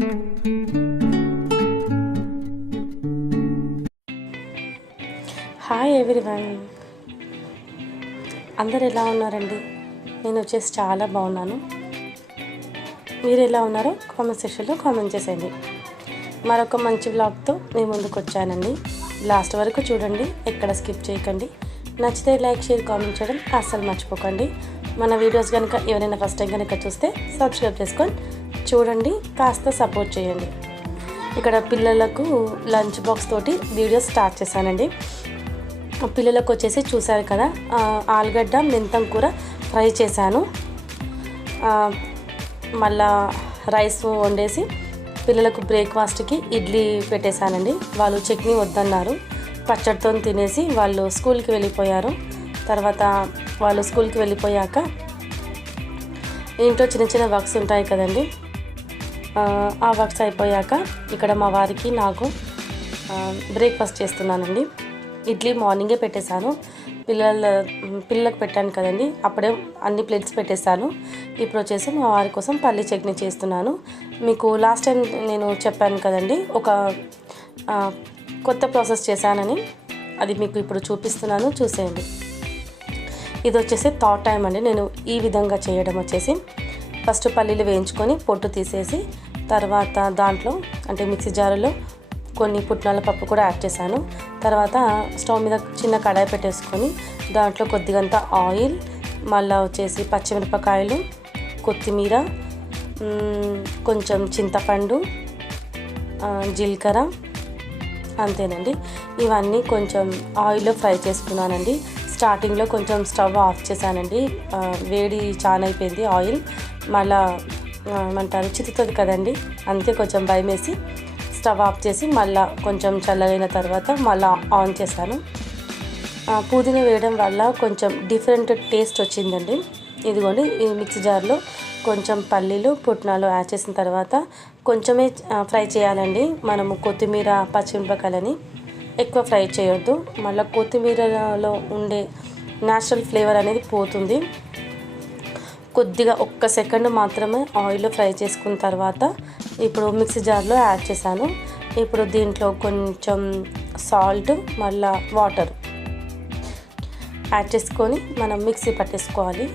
Hi everyone అందరు ఎలా ఉన్నారండి? నేను వచ్చేసి చాలా బాగున్నాను. మీరు ఎలా ఉన్నారో కామెంట్ సెక్షన్లో కామెంట్ చేసేయండి. మరొక మంచి బ్లాగ్తో మీ ముందుకు వచ్చానండి. లాస్ట్ వరకు చూడండి ఎక్కడ స్కిప్ చేయకండి. నచ్చితే లైక్ షేర్ కామెంట్ చేయడం అస్సలు మర్చిపోకండి. మన వీడియోస్ కనుక ఎవరైనా ఫస్ట్ టైం కనుక చూస్తే సబ్స్క్రైబ్ చేసుకొని చూడండి కాస్త సపోర్ట్ చేయండి. ఇక్కడ పిల్లలకు లంచ్ బాక్స్ తోటి వీడియో స్టార్ట్ చేశానండి. పిల్లలకు వచ్చేసి చూశారు కదా ఆలుగడ్డ మెంతం కూర ఫ్రై చేశాను. మళ్ళా రైస్ వండేసి పిల్లలకు బ్రేక్ఫాస్ట్కి ఇడ్లీ పెట్టేశానండి. వాళ్ళు చట్నీ వద్దన్నారు. పచ్చడితో తినేసి వాళ్ళు స్కూల్కి వెళ్ళిపోయారు. తర్వాత వాళ్ళు స్కూల్కి వెళ్ళిపోయాక ఇంట్లో చిన్న చిన్న వర్క్స్ ఉంటాయి కదండి. ఆ, వర్క్స్ అయిపోయాక ఇక్కడ మా వారికి నాకు బ్రేక్ఫాస్ట్ చేస్తున్నానండి. ఇడ్లీ మార్నింగే పెట్టేశాను. పిల్లల పిల్లలకు పెట్టాను కదండి. అప్పుడే అన్ని ప్లేట్స్ పెట్టేశాను. ఇప్పుడు వచ్చేసి మా వారి కోసం పల్లి చట్నీ చేస్తున్నాను. మీకు లాస్ట్ టైం నేను చెప్పాను కదండి ఒక కొత్త ప్రాసెస్ చేశానని. అది మీకు ఇప్పుడు చూపిస్తున్నాను. చూసేయండి. ఇది వచ్చేసి థాట్ టైం అండి. నేను ఈ విధంగా చేయడం వచ్చేసి ఫస్ట్ పల్లీలు వేయించుకొని పొట్టు తీసేసి తర్వాత దాంట్లో అంటే మిక్సీ జారులో కొన్ని పుట్నాల పప్పు కూడా యాడ్ చేశాను. తర్వాత స్టవ్ మీద చిన్న కడాయి పెట్టేసుకొని దాంట్లో కొద్దిగంత ఆయిల్ మళ్ళీ వచ్చేసి పచ్చిమిరపకాయలు కొత్తిమీర కొంచెం చింతపండు జీలకర్ర అంతేనండి. ఇవన్నీ కొంచెం ఆయిల్లో ఫ్రై చేసుకున్నానండి. స్టార్టింగ్లో కొంచెం స్టవ్ ఆఫ్ చేశానండి. వేడి చాలా అయిపోయింది ఆయిల్. మళ్ళా ఆ, ఏమంటారు చితుతుంది కదండి. అంతే కొంచెం భయం వేసి స్టవ్ ఆఫ్ చేసి మళ్ళా కొంచెం చల్లగైన తర్వాత మళ్ళా ఆన్ చేశాను. పుదీనా వేయడం వల్ల కొంచెం డిఫరెంట్ టేస్ట్ వచ్చిందండి. ఇదిగోండి ఈ మిక్సీ జార్లో కొంచెం పల్లీలు పుట్నాలు యాడ్ చేసిన తర్వాత కొంచెమే ఫ్రై చేయాలండి. మనము కొత్తిమీర పచ్చిమిరపకాయలని. ఎక్కువ ఫ్రై చేయొద్దు. మళ్ళీ కొత్తిమీరలో ఉండే న్యాచురల్ ఫ్లేవర్ అనేది పోతుంది. కొద్దిగా ఒక్క సెకండ్ మాత్రమే ఆయిల్ ఫ్రై చేసుకున్న తర్వాత ఇప్పుడు మిక్సీ జార్లో యాడ్ చేశాను. ఇప్పుడు దీంట్లో కొంచెం సాల్ట్ మళ్ళా వాటర్ యాడ్ చేసుకొని మనం మిక్సీ పట్టేసుకోవాలి.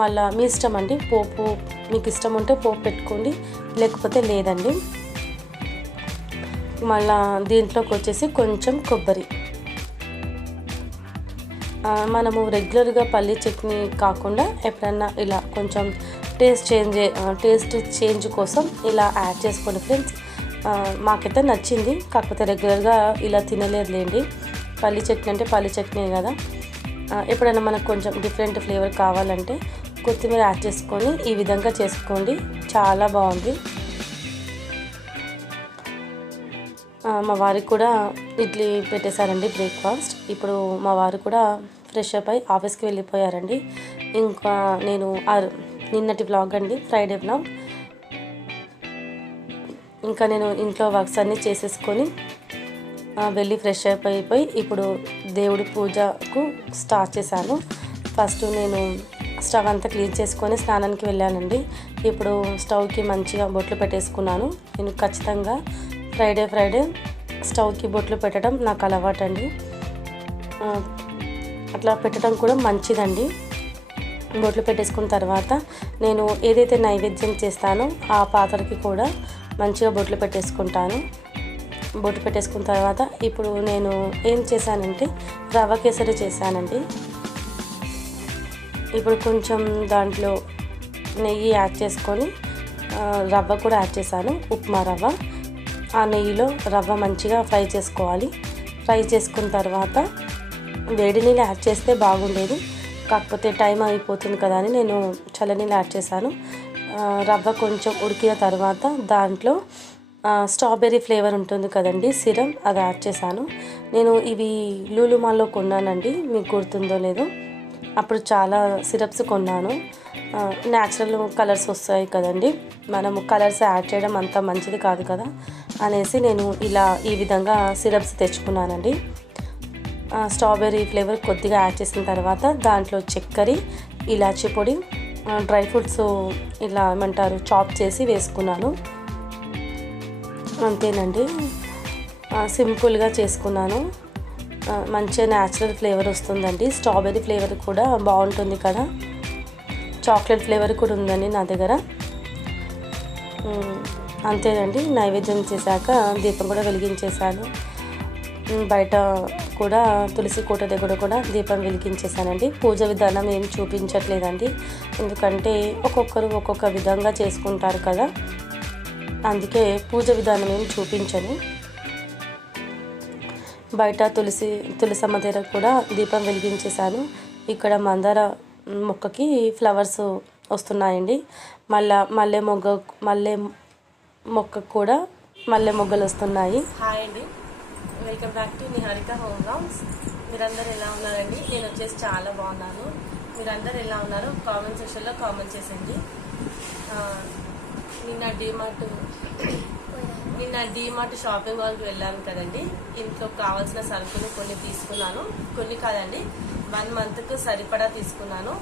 మళ్ళీ మళ్ళా మీ ఇష్టం అండి. పోపు మీకు ఇష్టం ఉంటే పోపు పెట్టుకోండి లేకపోతే లేదండి. మళ్ళా దీంట్లోకి వచ్చేసి కొంచెం కొబ్బరి. మనము రెగ్యులర్గా పల్లి చట్నీ కాకుండా ఎప్పుడన్నా ఇలా కొంచెం టేస్ట్ చేంజ్ టేస్ట్ చేంజ్ కోసం ఇలా యాడ్ చేసుకోండి ఫ్రెండ్స్. మాకైతే నచ్చింది కాకపోతే రెగ్యులర్గా ఇలా తినలేదులేండి. పల్లి చట్నీ అంటే పల్లి చట్నీ కదా. ఎప్పుడైనా మనకు కొంచెం డిఫరెంట్ ఫ్లేవర్ కావాలంటే కొత్తిమీర యాడ్ చేసుకొని ఈ విధంగా చేసుకోండి. చాలా బాగుంది. మా వారికి కూడా ఇడ్లీ పెట్టేశారండి బ్రేక్ఫాస్ట్. ఇప్పుడు మా వారు కూడా ఫ్రెష్ అప్ అయి ఆఫీస్కి వెళ్ళిపోయారండి. ఇంకా నేను నిన్నటి బ్లాగ్ అండి ఫ్రైడే బ్లాగ్ ఇంకా నేను ఇంట్లో వర్క్స్ అన్నీ చేసేసుకొని వెళ్ళి ఫ్రెష్ అప్ అయిపోయి ఇప్పుడు దేవుడి పూజకు స్టార్ట్ చేశాను. ఫస్ట్ నేను స్టవ్ అంతా క్లీన్ చేసుకొని స్నానానికి వెళ్ళానండి. ఇప్పుడు స్టవ్కి మంచిగా బొట్లు పెట్టేసుకున్నాను. నేను ఖచ్చితంగా ఫ్రైడే ఫ్రైడే స్టవ్కి బొట్లు పెట్టడం నాకు అలవాటండి. అండి అట్లా పెట్టడం కూడా మంచిదండి. బొట్లు పెట్టేసుకున్న తర్వాత నేను ఏదైతే నైవేద్యం చేస్తానో ఆ పాత్రకి కూడా మంచిగా బొట్లు పెట్టేసుకుంటాను. బొట్టు పెట్టేసుకున్న తర్వాత ఇప్పుడు నేను ఏం చేశానంటే రవ్వ కేసరి చేశానండి. ఇప్పుడు కొంచెం దాంట్లో నెయ్యి యాడ్ చేసుకొని రవ్వ కూడా యాడ్ చేశాను ఉప్మా రవ్వ. ఆ నెయ్యిలో రవ్వ మంచిగా ఫ్రై చేసుకోవాలి. ఫ్రై చేసుకున్న తర్వాత వేడి నీళ్ళు యాడ్ చేస్తే బాగుండేది. కాకపోతే టైం అయిపోతుంది కదా అని నేను చల్లనీళ్ళు యాడ్ చేశాను. రవ్వ కొంచెం ఉడికిన తర్వాత దాంట్లో స్ట్రాబెర్రీ ఫ్లేవర్ ఉంటుంది కదండి సిరం అది యాడ్ చేశాను. నేను ఇవి లూలుమాల్లో కొన్నానండి మీకు గుర్తుందో లేదో. అప్పుడు చాలా సిరప్స్ కొన్నాను. న్యాచురల్ కలర్స్ వస్తాయి కదండి. మనం కలర్స్ యాడ్ చేయడం అంత మంచిది కాదు కదా అనేసి నేను ఇలా ఈ విధంగా సిరప్స్ తెచ్చుకున్నానండి. స్ట్రాబెర్రీ ఫ్లేవర్ కొద్దిగా యాడ్ చేసిన తర్వాత దాంట్లో చక్కెర ఇలాచి పొడి డ్రై ఫ్రూట్స్ ఇలా ఏమంటారు చాప్ చేసి వేసుకున్నాను. అంతేనండి. సింపుల్గా చేసుకున్నాను. మంచిగా న్యాచురల్ ఫ్లేవర్ వస్తుందండి. స్ట్రాబెర్రీ ఫ్లేవర్ కూడా బాగుంటుంది కదా. చాక్లెట్ ఫ్లేవర్ కూడా ఉందండి నా దగ్గర. అంతేనండి. నైవేద్యం చేశాక దీపం కూడా వెలిగించేశాను. బయట కూడా తులసి కోట దగ్గర కూడా దీపం వెలిగించేశానండి. పూజ విధానం ఏం చూపించట్లేదండి. ఎందుకంటే ఒక్కొక్కరు ఒక్కొక్క విధంగా చేసుకుంటారు కదా. అందుకే పూజ విధానం ఏం చూపించను. బయట తులసి తులసమ్మ దగ్గర కూడా దీపం వెలిగించేశాను ఇక్కడ మందార మొక్కకి ఫ్లవర్స్ వస్తున్నాయండి. మళ్ళా మల్లె మొగ్గ మల్లె మొక్కకు కూడా మల్లె మొగ్గలు వస్తున్నాయి. హాయ్ అండి. Welcome back to Niharika home grounds మీరందరూ ఎలా ఉన్నారండి? నేను వచ్చేసి చాలా బాగున్నాను. మీరందరూ ఎలా ఉన్నారు కామెంట్ సెక్షన్లో కామెంట్ చేసండి. నిన్న డిమార్ట్ నిన్న డీమార్ట్ షాపింగ్ మాల్కి వెళ్ళాను కదండి. ఇంట్లో కావాల్సిన సరుకులు కొన్ని తీసుకున్నాను. కొన్ని కాదండి. వన్ మంత్కు సరిపడా తీసుకున్నాను.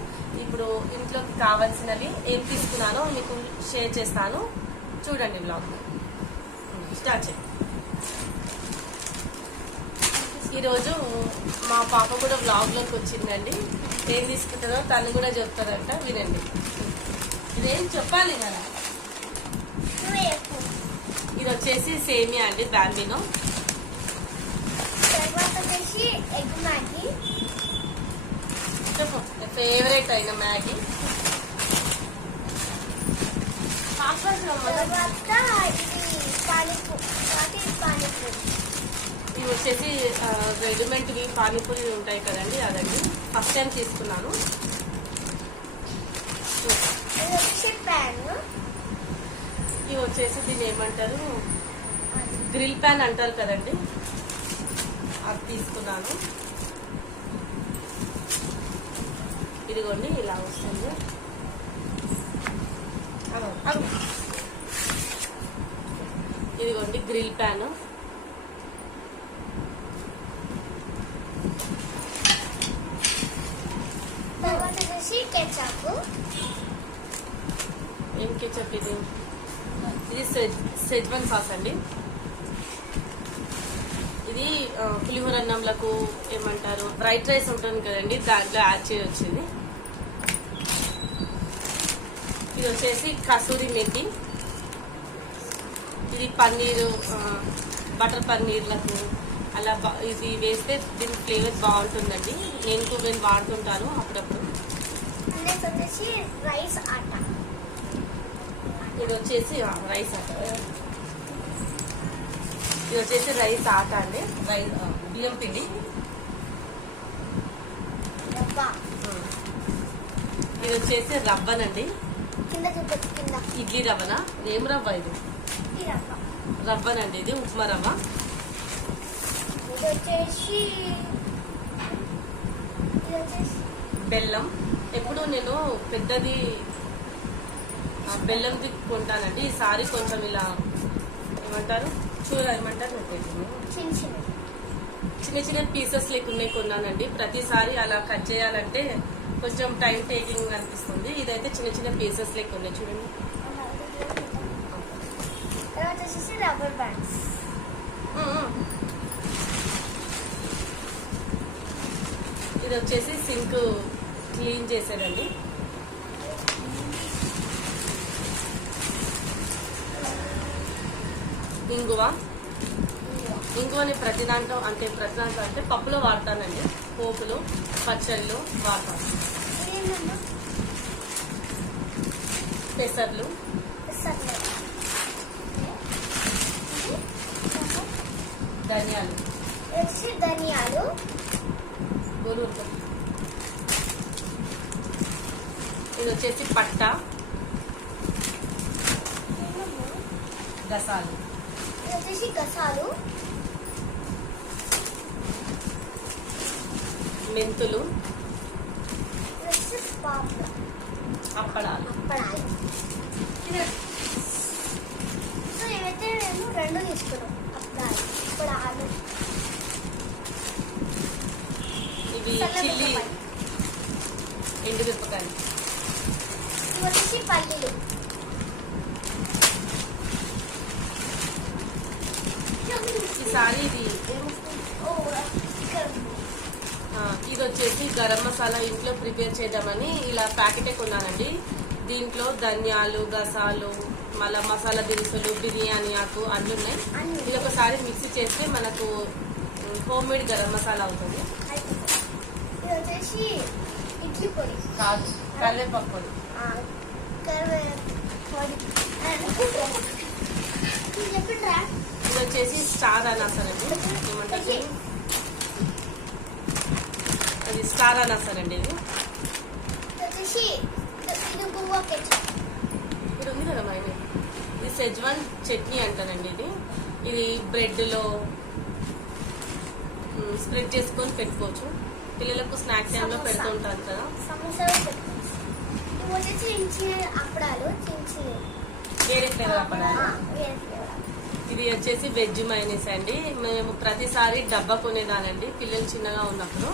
ఇప్పుడు ఇంట్లోకి కావాల్సినవి ఏం తీసుకున్నానో మీకు షేర్ చేస్తాను. చూడండి బ్లాగ్ స్టార్ట్ చేయండి ఈరోజు మా పాప కూడా బ్లాగ్లోకి వచ్చిందండి. ఏం తీసుకుంటుందో తను కూడా చెప్తారంట వినండి. ఇదేం చెప్పాలి కదా? ఇది వచ్చేసి సేమియా అండి బ్యాంబినో. తర్వాత వచ్చేసి ఎగ్ మ్యాగీ. చెప్పు ఫేవరెట్ అయిన మ్యాగీ. ఇవి వచ్చేసి రెడీమేడ్వి పానీపూరి ఉంటాయి కదండి అదండి. ఫస్ట్ టైం తీసుకున్నాను. ఇది వచ్చేసి దీన్ని ఏమంటారు? గ్రిల్ ప్యాన్ అంటారు కదండి. అది తీసుకున్నాను. ఇదిగోండి ఇలా వస్తుంది. ఇదిగోండి గ్రిల్ ప్యాన్. ఏం కెచప్ ఇది? ఇది సెజ్వన్ సాస్ అండి. ఇది పులిహోర అన్నంలకు ఏమంటారు? ఫ్రైడ్ రైస్ ఉంటుంది కదండి దాంట్లో యాడ్ చేయొచ్చు ఇది. ఇది వచ్చేసి కసూరి మెతి. ఇది పన్నీరు బటర్ పన్నీర్లకు అలా ఇది వేస్తే దీని ఫ్లేవర్ బాగుంటుందండి. నేను కూడా నేను వాడుతుంటాను అప్పుడప్పుడు. రైస్ ఆట. ఇది వచ్చేసి రైస్ ఆట ఇది వచ్చేసి రైస్ ఆట అండి. రైస్ బియ్యం పిండి. ఇది వచ్చేసి రవ్వనండి. ఇడ్లీ రవ్వనా? ఏం రవ్వ ఇది? రవ్వనండి ఇది ఉప్మా రవ్వ. బెల్లం. ఎప్పుడు నేను పెద్దది ఆ, బెల్లంది కొంటానండి. ఈసారి కొంచెం ఇలా ఏమంటారు? చూడ ఏమంటారు. చిన్న చిన్న పీసెస్ లేకుండా కొన్నానండి. ప్రతిసారి అలా కట్ చేయాలంటే కొంచెం టైం టేకింగ్ అనిపిస్తుంది. ఇదైతే చిన్న చిన్న పీసెస్ లేకుండా చూడండి. తర్వాత వచ్చేసి రబ్బర్ బ్యాండ్స్. మ్మ్. ఇది వచ్చేసి సింక్ క్లీన్ చేసేదండి ఇంగువ. ఇంగువని ప్రతి దాంట్లో అంటే ప్రతి దాంట్లో అంటే పప్పులో వాడతానండి. పోపులు పచ్చళ్ళు వాడతాను. పెసర్లు. ధనియాలు. ధనియాలు గోలు ఇది వచ్చేసి పట్ట. గసాలు. వచ్చేసి గసాలు మెంతులు అప్పడాలు. అప్పడాలు. సో ఇవైతే నేను రెండు తీసుకున్నాం అప్పడాలు అప్పడాలు ఇవి చల్ల చిల్లీ మిరపకాయలు. ఎండుమిరపకాయలు ఇవి వచ్చేసి పల్లీలు ఈసారి ఇది ఓ ఇక్కడ ఉంది. ఆ, ఇది వచ్చేసి గరం మసాలా ఇంట్లో ప్రిపేర్ చేద్దామని ఇలా ప్యాకెటే కొన్నానండి దీంట్లో ధనియాలు గసాలు మళ్ళా మసాలా దినుసులు బిర్యానీ ఆకు అన్నీ ఉన్నాయి అన్ని. ఇది ఒకసారి మిక్సీ చేస్తే మనకు హోమ్ మేడ్ గరం మసాలా అవుతుంది. ఇది వచ్చేసి కాదు కరివేపాకు పొడి ఇది స్టార్ అనాసరండి ఏమంటారు అది స్టార్ అనాసరండి ఇది? ఇది ఇది ఇది ఉంది కదా మైనే ఇది? సెజ్వాన్ చట్నీ అంటారండి ఇది. ఇది బ్రెడ్లో స్ప్రెడ్ చేసుకొని పెట్టుకోవచ్చు. పిల్లలకు స్నాక్ టైంలో. పెడుతూ ఉంటారు కదా. వేరే ఫ్లేవర్ అప్పడాలు? ఇది వచ్చేసి వెజ్ మైనస్ అండి. మేము ప్రతిసారి డబ్బా కొనేదానండి. పిల్లలు చిన్నగా ఉన్నప్పుడు.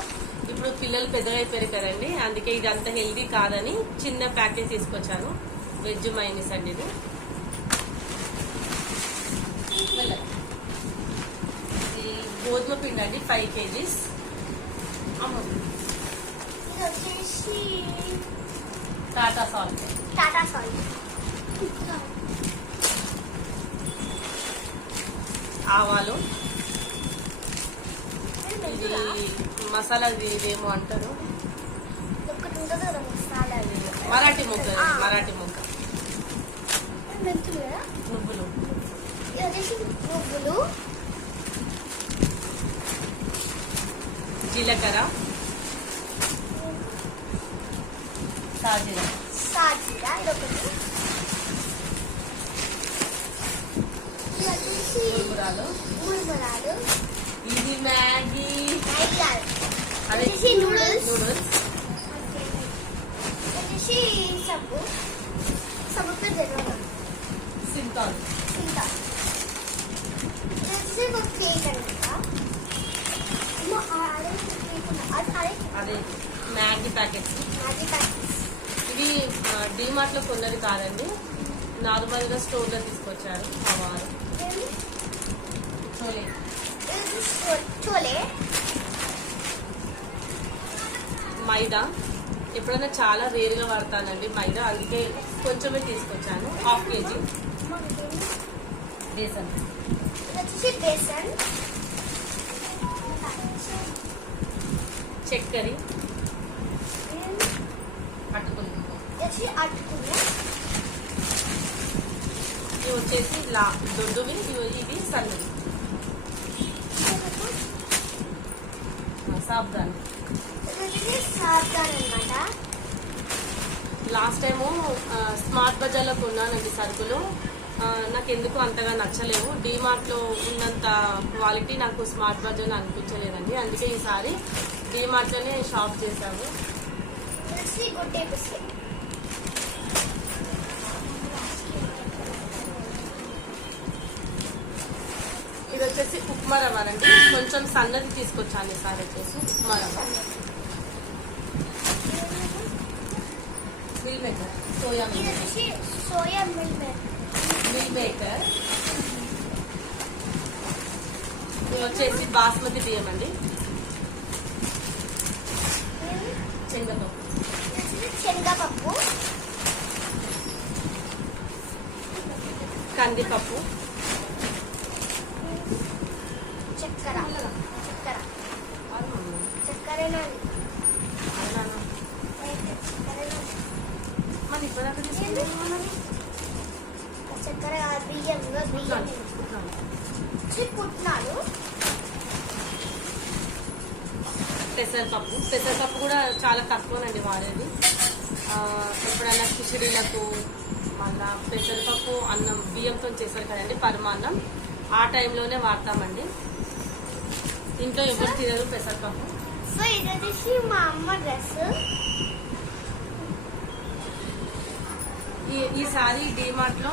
ఇప్పుడు పిల్లలు పెద్దగా అయిపోయారు కదండి అందుకే ఇది అంత హెల్దీ కాదని చిన్న ప్యాకెట్ తీసుకొచ్చాను. వెజ్ మైనస్ అండి ఇది. గోధుమ పిండి అండి five KGs. Tata salt. Tata salt. ఆవాలు. ఇది మసాలా ఇది ఇదేమో అంటారు. మరాఠీ ముక్క. మరాఠీ ముక్క. నువ్వులు. నువ్వులు. జీలకర్ర. సాజీర. సాజీరా ఇది ఒకటి ఇది వచ్చేసి గురుగురాలు ఉల్మరాలు ఇది మ్యాగీ అదే నూడిల్స్ నూడిల్స్ వచ్చేసి సబ్బు సబ్బు పేరు తెలియదు సింతాల్ ఇది వచ్చేసి ఒక కేక్ అనమాట అదే మ్యాగీ ప్యాకెట్స్ మ్యాగీ ప్యాకెట్స్ ఇవి డిమార్ట్లో కొన్నది కాదండి. నార్మల్గా స్టోర్లో తీసుకొచ్చారు మా వారు. ఇదేంటి? చోలే మైదా. ఎప్పుడైనా చాలా రేరుగా వాడతానండి మైదా. అందుకే కొంచెమే తీసుకొచ్చాను. Half KG? బేసన్. వచ్చేసి బేసన్. చక్కెర. ఇది అటుకులు. ఇవి వచ్చేసి లా దొడ్డువి ఇవి సన్నవి. సాబ్దాన్. లాస్ట్ టైము స్మార్ట్ బజార్లో కొన్నానండి సరుకులు. నాకు ఎందుకు అంతగా నచ్చలేవు. డీమార్ట్లో ఉన్నంత క్వాలిటీ నాకు స్మార్ట్ బజార్లో అనిపించలేదండి. అందుకే ఈసారి డీమార్ట్లోనే షాప్ చేశాము ఉప్మా రవ్వ అండి కొంచెం సన్నది తీసుకొచ్చాను ఈసారి వచ్చేసి. Upma rava meal maker soya meal soya milk meal maker ఇది వచ్చేసి బాస్మతి బియ్యం అండి. శనగపప్పు. శనగపప్పు. కందిపప్పు. చక్కెర. చక్కెర. చక్కెరేనా బియ్యం. బియ్యం. పెసరపప్పు. పెసరపప్పు కూడా చాలా తక్కువనండి వాడేది. ఎప్పుడైనా కిచడీలకు మళ్ళా పెసరపప్పు అన్నం బియ్యంతో చేస్తారు కదండి పరమాన్నం. ఆ టైంలోనే వాడతామండి. ఇంట్లో ఎవరు తినరు పెసరపప్పు? సో ఇది వచ్చేసి మా అమ్మ డ్రెస్. ఈ ఈసారి డిమార్ట్లో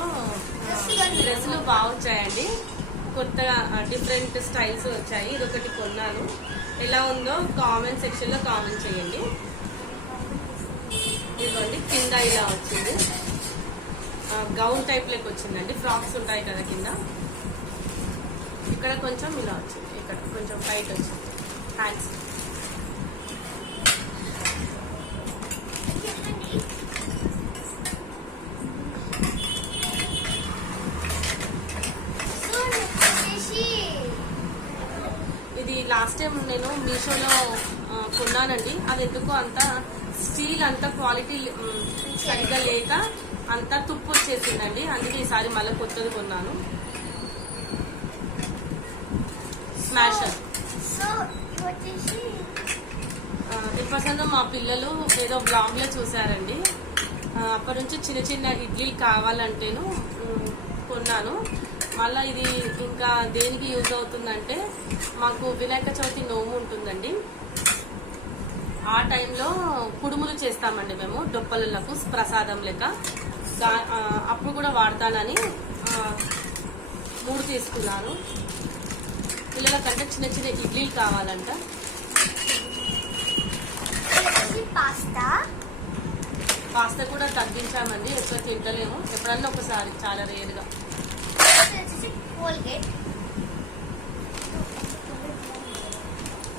డ్రెస్సులు బాగొచ్చాయండి కొత్తగా డిఫరెంట్ స్టైల్స్ వచ్చాయి. ఇది ఒకటి కొన్నాను. ఎలా ఉందో కామెంట్ సెక్షన్లో కామెంట్ చేయండి. ఇదిగోండి కింద ఇలా వచ్చింది. గౌన్ టైప్ లెక్క వచ్చిందండి. ఫ్రాక్స్ ఉంటాయి కదా కింద. ఇక్కడ కొంచెం ఇలా వచ్చింది. ఇక్కడ కొంచెం టైట్ వచ్చింది. హ్యాండ్స్ ఇది లాస్ట్ టైం నేను మీషోలో కొన్నానండి. అది ఎందుకో అంత స్టీల్ అంత క్వాలిటీ సరిగ్గా లేక అంతా తుప్పు వచ్చేసిందండి. అందుకే ఈసారి మళ్ళీ కొత్తది కొన్నాను. స్మాషర్ సో వచ్చేసి మా పిల్లలు ఏదో బ్లాగ్లో చూసారండి అప్పటి నుంచి చిన్న చిన్న ఇడ్లీలు కావాలంటేను కొన్నాను. మళ్ళీ ఇది ఇంకా దేనికి యూజ్ అవుతుందంటే మాకు వినాయక చవితి నోము ఉంటుందండి. ఆ టైంలో కుడుములు చేస్తామండి మేము డొప్పలకు ప్రసాదం లెక్క. అప్పుడు కూడా వాడతానని మూడు తీసుకున్నాను. పిల్లలకంటే చిన్న చిన్న ఇడ్లీలు కావాలంట. పాస్తా? పాస్తా కూడా తగ్గించామండి ఎక్కువ తింటలేము. ఎప్పుడన్నా ఒకసారి చాలా రేరుగా. ఇది వచ్చేసి కోల్గేట్.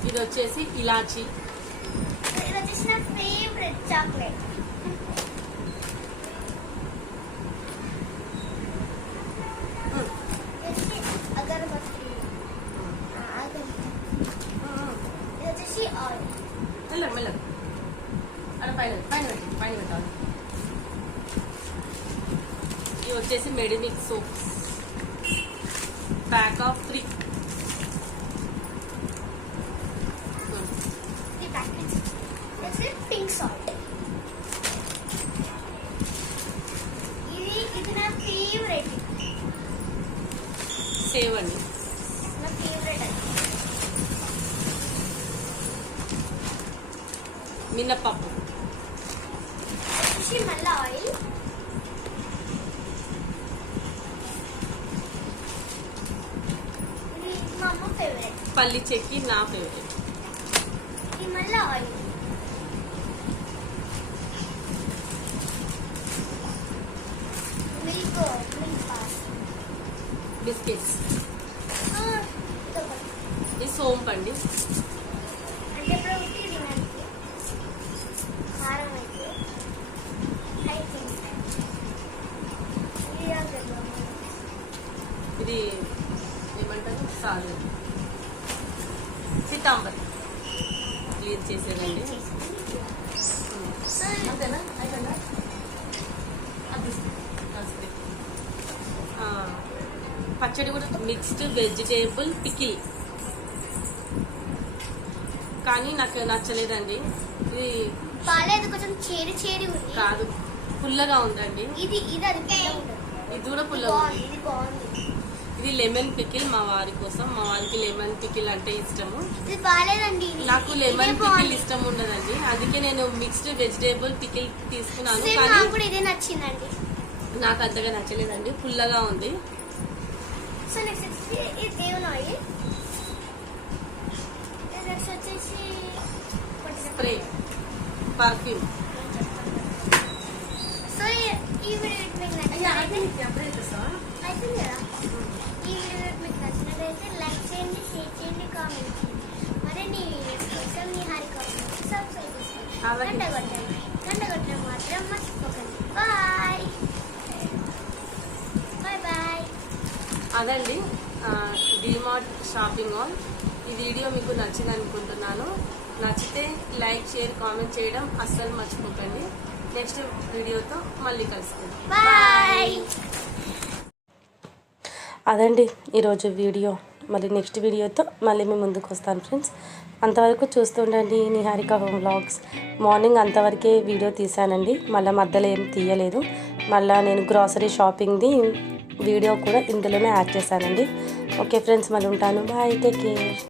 ఇది వచ్చేసి ఇలాచి. చాక్లెట్ ఇది వచ్చేసి అగరబత్తి ఆ, అగరబత్తి ఇది వచ్చేసి ఆయిల్ మెల్ల మెల్ల అక్కడ పైన పైన పెట్టి పైన పెట్టాలి ఇవి వచ్చేసి Medimix soaps. Pack of three pink salt ఇది ఇది నా ఫేవరెట్ సేవ్ అండి. నా ఫేవరెట్ అది. మినపప్పు. వచ్చేసి మళ్ళీ ఆయిల్ మా అమ్మ ఫేవరెట్ పల్లి చెక్కి నా ఫేవరెట్ ఇది మళ్ళీ ఆయిల్ మిల్క్ మిల్క్ పాస్ బిస్కెట్స్ ఇది సోంపు అండి అంటే ఇప్పుడు ఉట్టి తినడానికి కారం అయితే అయితే ఇది ఆగదు. ఇది ఏమంటారు? సాలు సీతాంబరి క్లియర్ చేసేదండి? అంతేనా? అయిపోయిందా? పచ్చడి కూడా మిక్స్డ్ వెజిటేబుల్ పికిల్. కానీ నాకు నచ్చలేదండి. ఇది బాగాలేదు కొంచెం చేరి చేరి ఉంది. కాదు పుల్లగా ఉందండి. ఇది ఇది అది. ఇది కూడా పుల్లగా ఉంది. ఇది బాగుంది. ఇది లెమన్ పికిల్ మా వారి కోసం. మా వారికి లెమన్ పికిల్ అంటే ఇష్టము. నాకు లెమన్ పికిల్. ఇష్టం ఉండదండి. అందుకే నేను మిక్స్డ్ వెజిటేబుల్ పికిల్ తీసుకున్నాను. నాకు కూడా ఇదే నచ్చిందండి. నాకు అంతగా నచ్చలేదండి. పుల్లగా ఉంది. సో నెక్స్ట్ వచ్చేసి ఇది దేవుని ఆయిల్. నెక్స్ట్ వచ్చేసి స్ప్రే. పర్ఫ్యూమ్. సో ఈ- వీడియో అయిపోయింది కదా? ఈ వీడియో మీకు నచ్చినట్లయితే లైక్ చేయండి షేర్ చేయండి కామెంట్ చేయండి. మరిన్ని వీడియోస్ కోసం మీ హారిక సబ్స్క్రైబ్ చేసుకోండి. గంట కొట్టండి. గంట కొట్టడం మాత్రం మర్చిపోకండి. బాయ్. Bye bye. అదండి డిమార్ట్ షాపింగ్ మాల్. ఈ వీడియో మీకు నచ్చింది అనుకుంటున్నాను. నచ్చితే లైక్ షేర్ కామెంట్ చేయడం అస్సలు మర్చిపోకండి. నెక్స్ట్ వీడియోతో మళ్ళీ కలుసుకుందాం. బాయ్. అదండి ఈరోజు వీడియో. మళ్ళీ నెక్స్ట్ వీడియోతో మళ్ళీ మేము ముందుకు వస్తాను ఫ్రెండ్స్. అంతవరకు చూస్తుండండి నిహారిక హోమ్ వ్లాగ్స్. మార్నింగ్ అంతవరకే వీడియో తీశానండి. మళ్ళీ మధ్యలో ఏం తీయలేదు. మళ్ళీ నేను గ్రాసరీ షాపింగ్ది వీడియో కూడా ఇందులోనే యాడ్ చేశానండి. ఓకే ఫ్రెండ్స్ మళ్ళీ ఉంటాను. Bye take care.